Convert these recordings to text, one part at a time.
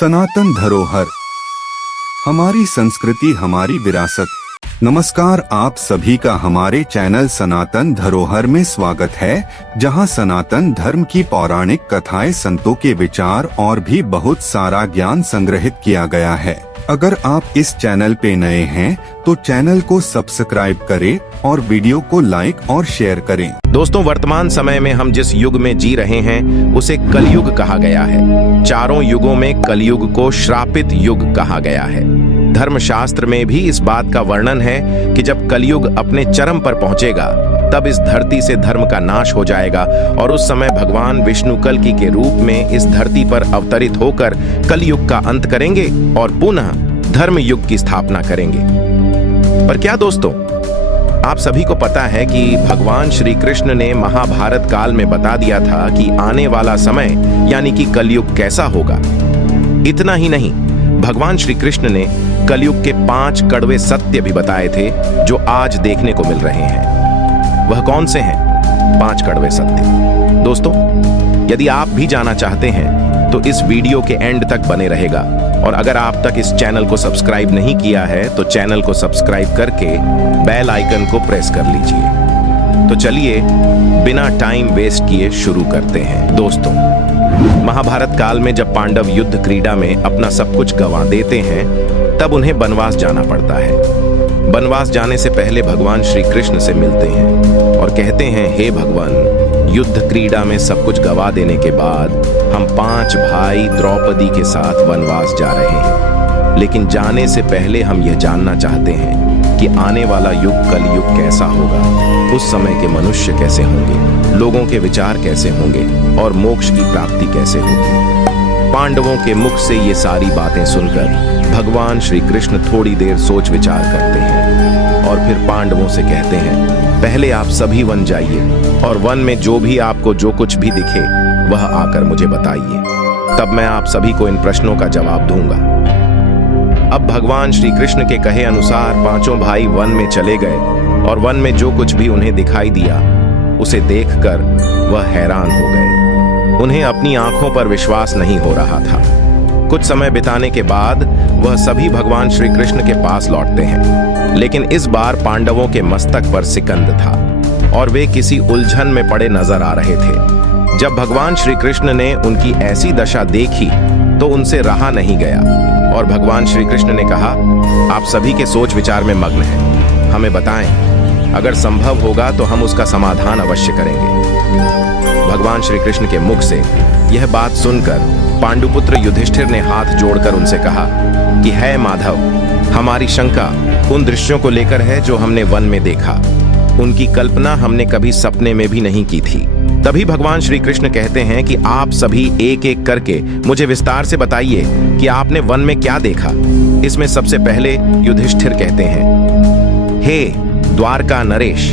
सनातन धरोहर, हमारी संस्कृति हमारी विरासत। नमस्कार, आप सभी का हमारे चैनल सनातन धरोहर में स्वागत है, जहां सनातन धर्म की पौराणिक कथाएं, संतों के विचार और भी बहुत सारा ज्ञान संग्रहित किया गया है। अगर आप इस चैनल पे नए हैं तो चैनल को सब्सक्राइब करें और वीडियो को लाइक और शेयर करें। दोस्तों, वर्तमान समय में हम जिस युग में जी रहे हैं उसे कलयुग कहा गया है। चारों युगों में कलयुग को श्रापित युग कहा गया है। धर्मशास्त्र में भी इस बात का वर्णन है कि जब कलयुग अपने चरम पर पहुंचेगा तब इस धरती से धर्म का नाश हो जाएगा और उस समय भगवान विष्णु कल्कि के रूप में इस धरती पर अवतरित होकर कलयुग का अंत करेंगे और पुनः धर्म युग की स्थापना करेंगे। पर क्या दोस्तों, आप सभी को पता है कि भगवान श्री कृष्ण ने महाभारत काल में बता दिया था कि आने वाला समय यानी कि कलयुग कैसा होगा। इतना ही नहीं, भगवान श्री कृष्ण ने कलयुग के 5 कड़वे सत्य भी बताए थे जो आज देखने को मिल रहे हैं। वह कौन से हैं 5 कड़वे सत्य? दोस्तों, यदि आप भी जाना चाहते हैं तो इस वीडियो के एंड तक बने रहेगा, और अगर आप तक इस चैनल को सब्सक्राइब नहीं किया है तो चैनल को सब्सक्राइब करके बेल आइकन को प्रेस कर लीजिए। तो चलिए बिना टाइम वेस्ट किए शुरू करते हैं। दोस्तों, महाभारत काल में जब पांडव युद्ध क्रीड़ा में अपना सब कुछ गंवा देते हैं तब उन्हें वनवास जाना पड़ता है। वनवास जाने से पहले भगवान श्री कृष्ण से मिलते हैं और कहते हैं, हे भगवान, युद्ध क्रीड़ा में सब कुछ गंवा देने के बाद हम 5 भाई द्रौपदी के साथ वनवास जा रहे हैं, लेकिन जाने से पहले हम यह जानना चाहते हैं कि आने वाला युग कलयुग कैसा होगा, उस समय के मनुष्य कैसे होंगे, लोगों के विचार कैसे होंगे और मोक्ष की प्राप्ति कैसे होगी। पांडवों के मुख से ये सारी बातें सुनकर भगवान श्री कृष्ण थोड़ी देर सोच विचार करते हैं और फिर पांडवों से कहते हैं, पहले आप सभी वन जाइए और वन में जो भी आपको जो कुछ भी दिखे वह आकर मुझे बताइए, तब मैं आप सभी को इन प्रश्नों का जवाब दूंगा। अब भगवान श्री कृष्ण के कहे अनुसार 5 भाई वन में चले गए और वन में जो कुछ भी उन्हें दिखाई दिया उसे देखकर वह हैरान हो गए। उन्हें अपनी आंखों पर विश्वास नहीं हो रहा था। कुछ समय बिताने के बाद वह सभी भगवान श्री कृष्ण के पास लौटते हैं, लेकिन इस बार पांडवों के मस्तक पर सिकंद था और वे किसी उलझन में पड़े नजर आ रहे थे। जब भगवान श्री कृष्ण ने उनकी ऐसी दशा देखी तो उनसे रहा नहीं गया और भगवान श्री कृष्ण ने कहा, आप सभी के सोच विचार में मग्न हैं, हमें बताएं, अगर संभव होगा तो हम उसका समाधान अवश्य करेंगे। भगवान श्री कृष्ण के मुख से यह बात सुनकर पांडुपुत्र युधिष्ठिर ने हाथ जोड़कर उनसे कहा कि है माधव, हमारी शंका उन दृश्यों को लेकर है जो हमने वन में देखा। उनकी कल्पना हमने कभी सपने में भी नहीं की थी। तभी भगवान श्री कृष्ण कहते हैं कि आप सभी एक एक करके मुझे विस्तार से बताइए कि आपने वन में क्या देखा। इसमें सबसे पहले युधिष्ठिर कहते हैं, हे द्वारका नरेश,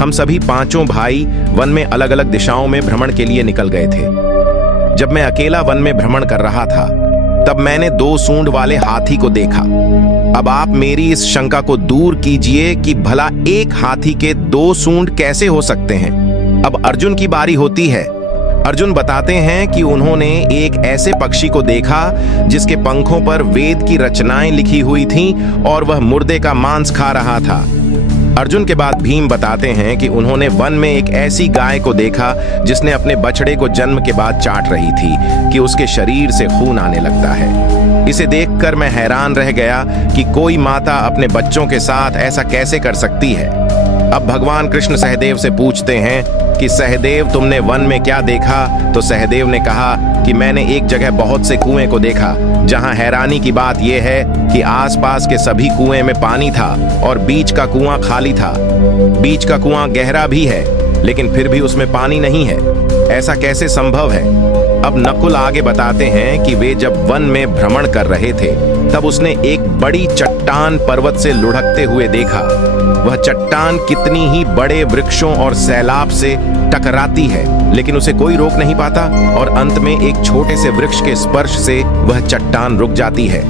हम सभी 5 भाई वन में अलग अलग दिशाओं में भ्रमण के लिए निकल गए थे। जब मैं अकेला वन में भ्रमण कर रहा था तब मैंने 2 सूंड वाले हाथी को देखा। अब आप मेरी इस शंका को दूर कीजिए कि भला एक हाथी के 2 सूंड कैसे हो सकते हैं। अब अर्जुन की बारी होती है। अर्जुन बताते हैं कि उन्होंने एक ऐसे पक्षी को देखा जिसके पंखों पर वेद की रचनाएं लिखी हुई थीं और वह मुर्दे का मांस खा रहा था। अर्जुन के बाद भीम बताते हैं कि उन्होंने वन में एक ऐसी गाय को देखा जिसने अपने बछड़े को जन्म के बाद चाट रही थी कि उसके शरीर से खून आने लगता है। इसे देखकर मैं हैरान रह गया कि कोई माता अपने बच्चों के साथ ऐसा कैसे कर सकती है। अब भगवान कृष्ण सहदेव से पूछते हैं कि सहदेव, तुमने वन में क्या देखा? तो सहदेव ने कहा कि मैंने एक जगह बहुत से कुएं को देखा, जहां हैरानी की बात यह है कि आसपास के सभी कुएं में पानी था और बीच का कुआं खाली था। बीच का कुआं गहरा भी है लेकिन फिर भी उसमें पानी नहीं है। ऐसा कैसे संभव है? अब नकुल आगे बताते हैं कि वे जब वन में भ्रमण कर रहे थे तब उसने एक बड़ी चट्टान पर्वत से लुढ़कते हुए देखा। वह चट्टान कितनी ही बड़े वृक्षों और सैलाब से टकराती है लेकिन उसे कोई रोक नहीं पाता और अंत में एक छोटे से वृक्ष के स्पर्श से वह चट्टान रुक जाती है।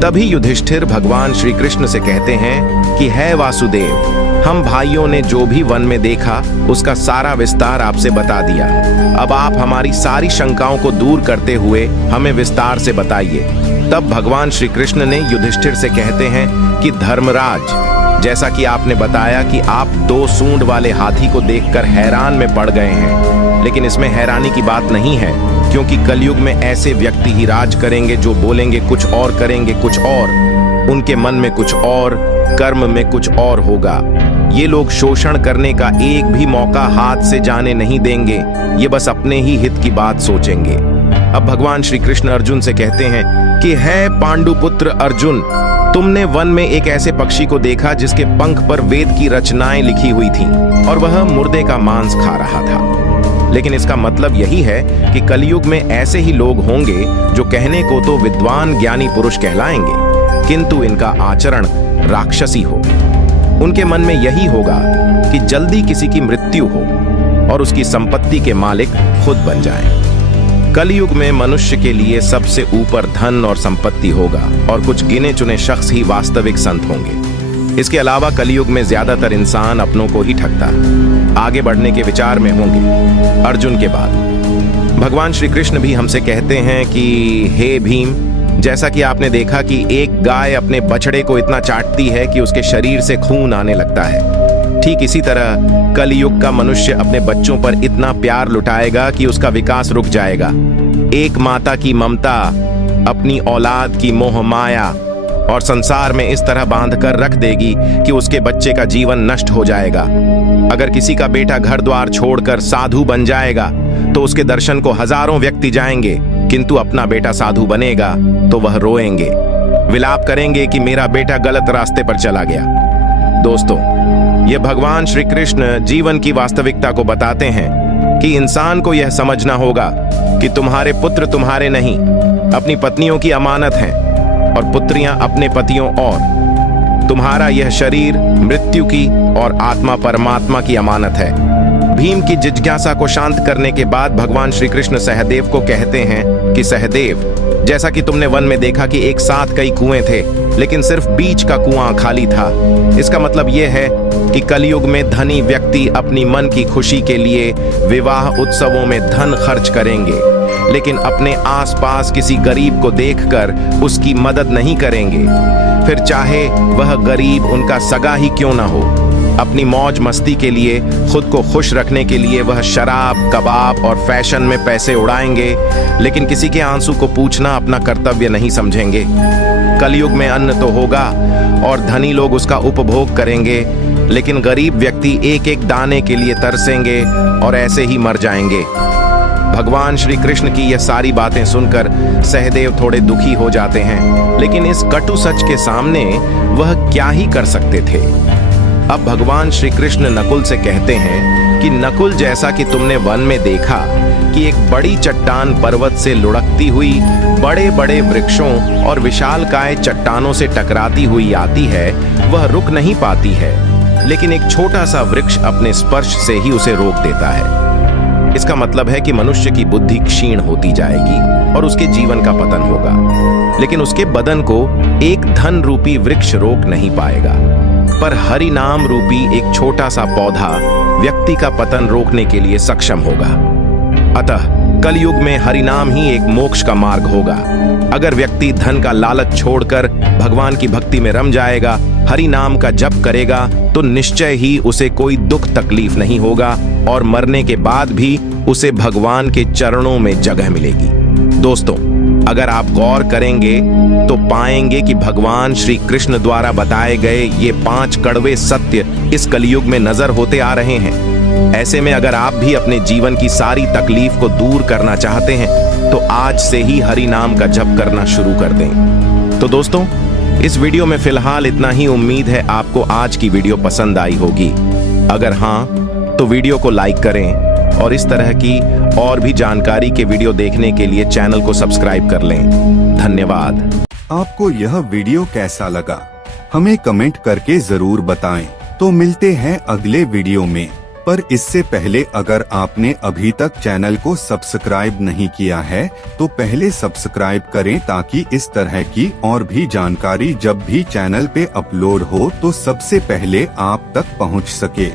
तभी युधिष्ठिर भगवान श्री कृष्ण से कहते हैं कि है वासुदेव, हम भाइयों ने जो भी वन में देखा उसका सारा विस्तार आपसे बता दिया। अब आप हमारी सारी शंकाओं को दूर करते हुए हमें विस्तार से बताइए। तब भगवान श्री कृष्ण ने युधिष्ठिर से कहते हैं कि धर्मराज, जैसा कि आपने बताया कि आप 2 सूंड वाले हाथी को देखकर हैरान में पड़ गए हैं, लेकिन इसमें हैरानी की बात नहीं है, क्योंकि कलयुग में ऐसे व्यक्ति ही राज करेंगे जो बोलेंगे कुछ और करेंगे कुछ और, उनके मन में कुछ और, कर्म में कुछ और होगा। ये लोग शोषण करने का एक भी मौका हाथ से जाने नहीं देंगे, ये बस अपने ही हित की बात सोचेंगे। अब भगवान श्री कृष्ण अर्जुन से कहते हैं कि है पांडुपुत्र अर्जुन, तुमने वन में एक ऐसे पक्षी को देखा जिसके पंख पर वेद की रचनाएं लिखी हुई थीं और वह मुर्दे का मांस खा रहा था। लेकिन इसका मतलब यही है कि कलयुग में ऐसे ही लोग होंगे जो कहने को तो विद्वान ज्ञानी पुरुष कहलाएंगे, किंतु इनका आचरण राक्षसी हो। उनके मन में यही होगा कि जल्दी किसी की मृत्यु हो और उसकी संपत्ति के मालिक खुद बन जाएं। कलयुग में मनुष्य के लिए सबसे ऊपर धन और संपत्ति होगा और कुछ गिने चुने शख्स ही वास्तविक संत होंगे। इसके अलावा कलयुग में ज्यादातर इंसान अपनों को ही ठगता, आगे बढ़ने के विचार में होंगे। अर्जुन के बाद भगवान श्री कृष्ण भी हमसे कहते हैं कि हे भीम, जैसा कि आपने देखा कि एक गाय अपने बछड़े को इतना चाटती है कि उसके शरीर से खून आने लगता है, ठीक इसी तरह कलयुग का मनुष्य अपने बच्चों पर इतना प्यार लुटाएगा कि उसका विकास रुक जाएगा। एक माता की ममता, अपनी औलाद की मोह माया और संसार में इस तरह बांधकर रख देगी कि उसके बच्चे का जीवन नष्ट हो जाएगा। अगर किसी का बेटा घर द्वार छोड़कर साधु बन जाएगा तो उसके दर्शन को हजारों व्यक्ति जाएंगे, किंतु अपना बेटा साधु बनेगा तो वह रोएंगे, विलाप करेंगे कि मेरा बेटा गलत रास्ते पर चला गया। दोस्तों, ये भगवान श्री कृष्ण जीवन की वास्तविकता को बताते हैं कि इंसान को यह समझना होगा कि तुम्हारे पुत्र तुम्हारे नहीं, अपनी पत्नियों की अमानत हैं और पुत्रियां अपने पतियों और। तुम्हारा यह शरीर मृत्यु की और आत्मा परमात्मा की अमानत है। भीम की जिज्ञासा को शांत करने के बाद भगवान श्री कृष्ण सहदेव को कहते हैं कि सहदेव, जैसा कि तुमने वन में देखा कि एक साथ कई कुएं थे, लेकिन सिर्फ बीच का कुआं खाली था। इसका मतलब यह है कि कलयुग में धनी व्यक्ति अपनी मन की खुशी के लिए विवाह उत्सवों में धन खर्च करेंगे, लेकिन अपने आसपास किसी गरीब को देखकर उसकी मदद नहीं करेंगे, फिर चाहे वह गरीब उनका सगा ही क्यों ना हो। अपनी मौज मस्ती के लिए, खुद को खुश रखने के लिए वह शराब, कबाब और फैशन में पैसे उड़ाएंगे, लेकिन किसी के आंसू को पूछना अपना कर्तव्य नहीं समझेंगे। कलयुग में अन्न तो होगा और धनी लोग उसका उपभोग करेंगे, लेकिन गरीब व्यक्ति एक एक दाने के लिए तरसेंगे और ऐसे ही मर जाएंगे। भगवान श्री कृष्ण की यह सारी बातें सुनकर सहदेव थोड़े दुखी हो जाते हैं, लेकिन इस कटु सच के सामने वह क्या ही कर सकते थे। अब भगवान श्री कृष्ण नकुल से कहते हैं कि नकुल, जैसा कि तुमने वन में देखा कि एक बड़ी चट्टान पर्वत से लुढ़कती हुई बड़े बड़े वृक्षों और विशालकाय चट्टानों से टकराती हुई आती है, वह रुक नहीं पाती है, लेकिन एक छोटा सा वृक्ष अपने स्पर्श से ही उसे रोक देता है। इसका मतलब है कि मनुष्य की बुद्धि क्षीण होती जाएगी और उसके जीवन का पतन होगा, लेकिन उसके बदन को एक धन रूपी वृक्ष रोक नहीं पाएगा। पर हरि नाम रूपी एक छोटा सा पौधा व्यक्ति का पतन रोकने के लिए सक्षम होगा। अतः कलयुग में हरि नाम ही एक मोक्ष का मार्ग होगा। अगर व्यक्ति धन का लालच छोड़कर भगवान की भक्ति में रम जाएगा, हरि नाम का जप करेगा, तो निश्चय ही उसे कोई दुख तकलीफ नहीं होगा और मरने के बाद भी उसे भगवान के चरणों में जगह मिलेगी। दोस्तों, अगर आप गौर करेंगे तो पाएंगे कि भगवान श्री कृष्ण द्वारा बताए गए ये 5 कड़वे सत्य इस कलयुग में नजर होते आ रहे हैं। ऐसे में अगर आप भी अपने जीवन की सारी तकलीफ को दूर करना चाहते हैं तो आज से ही हरि नाम का जप करना शुरू कर दें। तो दोस्तों, इस वीडियो में फिलहाल इतना ही। उम्मीद है आपको आज की वीडियो पसंद आई होगी। अगर हाँ, तो वीडियो को लाइक करें और इस तरह की और भी जानकारी के वीडियो देखने के लिए चैनल को सब्सक्राइब कर लें। धन्यवाद। आपको यह वीडियो कैसा लगा, हमें कमेंट करके जरूर बताएं। तो मिलते हैं अगले वीडियो में। पर इससे पहले अगर आपने अभी तक चैनल को सब्सक्राइब नहीं किया है तो पहले सब्सक्राइब करें ताकि इस तरह की और भी जानकारी जब भी चैनल पे अपलोड हो तो सबसे पहले आप तक पहुंच सके।